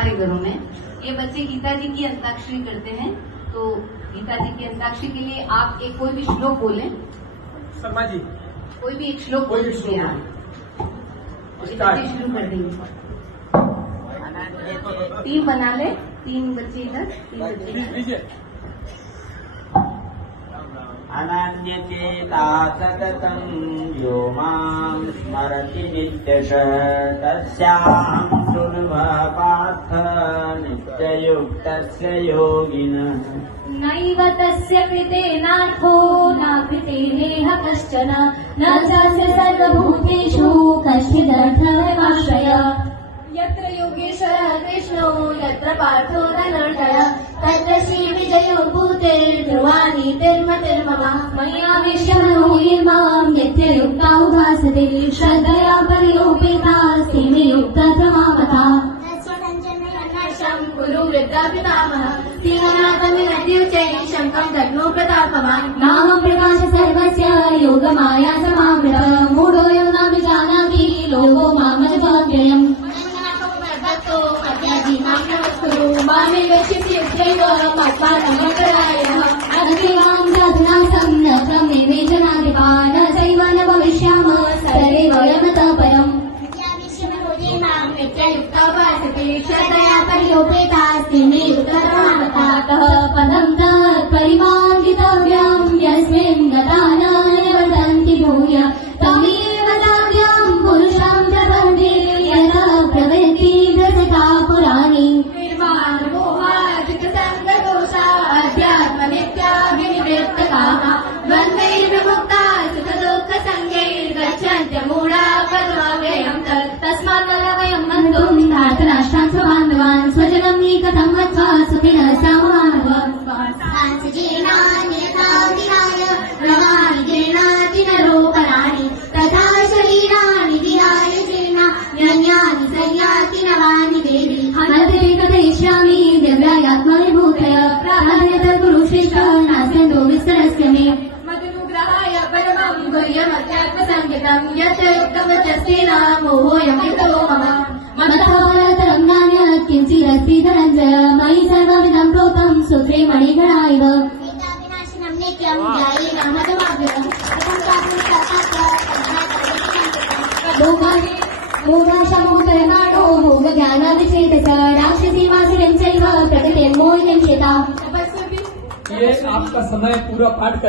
हमारे घरों में। ये बच्चे गीता जी की अंताक्षरी करते हैं, तो गीता जी की अंताक्षरी के लिए आप एक कोई भी श्लोक बोलें। शर्मा जी कोई भी एक श्लोक बोल दीजिए आप, बच्चे शुरू कर देंगे। 3 बना ले, 3 बच्चे इधर, 3 बच्चे। अनन्यचेता सततं यो मां स्मरति नित्यशः तस्याहं शृण्व पार्थ नित्ययुक्तस्य योगिनः। नैव तस्य कृतेनार्थो न कृतेनेह कश्चन न चास्य सर्वभूतेषु कश्चिदर्थमाश्रय। यत्र योगेश्वरः कृष्णो यत्र पार्थो धनञ्जय तत्र श्रीविजयो भूतेर्ध्रुवानीतिर्मतिर्मम। मय्यावेश्य मनोऽयमां नित्ययुक्ता उपासते श्रद्धया पर्योपेतास्ते मे युक्ततमा गुरु विद्यापितामह सिंहनाथमिनद्युच्चै शङ्खं दद्मो प्रतापवान्। नाहं प्रकाश सर्वस्य योगमाया समावृतः मूढोऽयं न विजानाति लोको मामजवाप्ययम्। अग्निवां साधनासं न क्रमेण जनाधिपा न चैव न भविष्यामः सर्वे वयमतः परम्। श्रद्धया पर्योपेतास्ते मे युक्ततमः पदं तत्परिमार्गितव्यं यस्मिन् गता न निवर्तन्ति भूय तमेव दाव्यं पुरुषं प्रपद्ये यतः प्रवृत्ति भ्रजता पुराणी। अध्यात्मनित्याभिनिवृत्तकामः द्वन्द्वैर्विमुक्ता सुखदुःखसंज्ञैर्गच्छन्त्यमूढा कर्मव्ययं तस्मात् वयं बन्धुं धातराष्ट्रान् स्वबान्धवान् स्वजनं कथं मत्वा सुखिनः स्यामः। जीर्णाति नरोपराणि तथा शरीराणि जीर्णाय जीर्णान्यानि संयाति नवानि देवी। हन्ते कथयिष्यामि दिव्यात्मविभूतय प्राधान्यत कुरु श्रेष्ठ नास्यन्तो विस्तरस्य मे। मदनुग्रहाय परमं गुह्यमध्यात्मसंज्ञितं यत् युक्तवचस्तेन मोहोऽयमितो मम। मत्तः परतरं नान्यत् किञ्चिदस्ति धनञ्जय मयि सर्वमिदं प्रोतं सूत्रे मणिगणा इव। वेदाविनाशिनं नित्यं ध्यायेन मदमाव्ययम् भोगाशमोतरमाणो भोगज्ञानादिचेतस राक्षसीमासुरं चैव प्रकृतिर्मोहितं चेता। ये आपका समय पूरा पाठ कर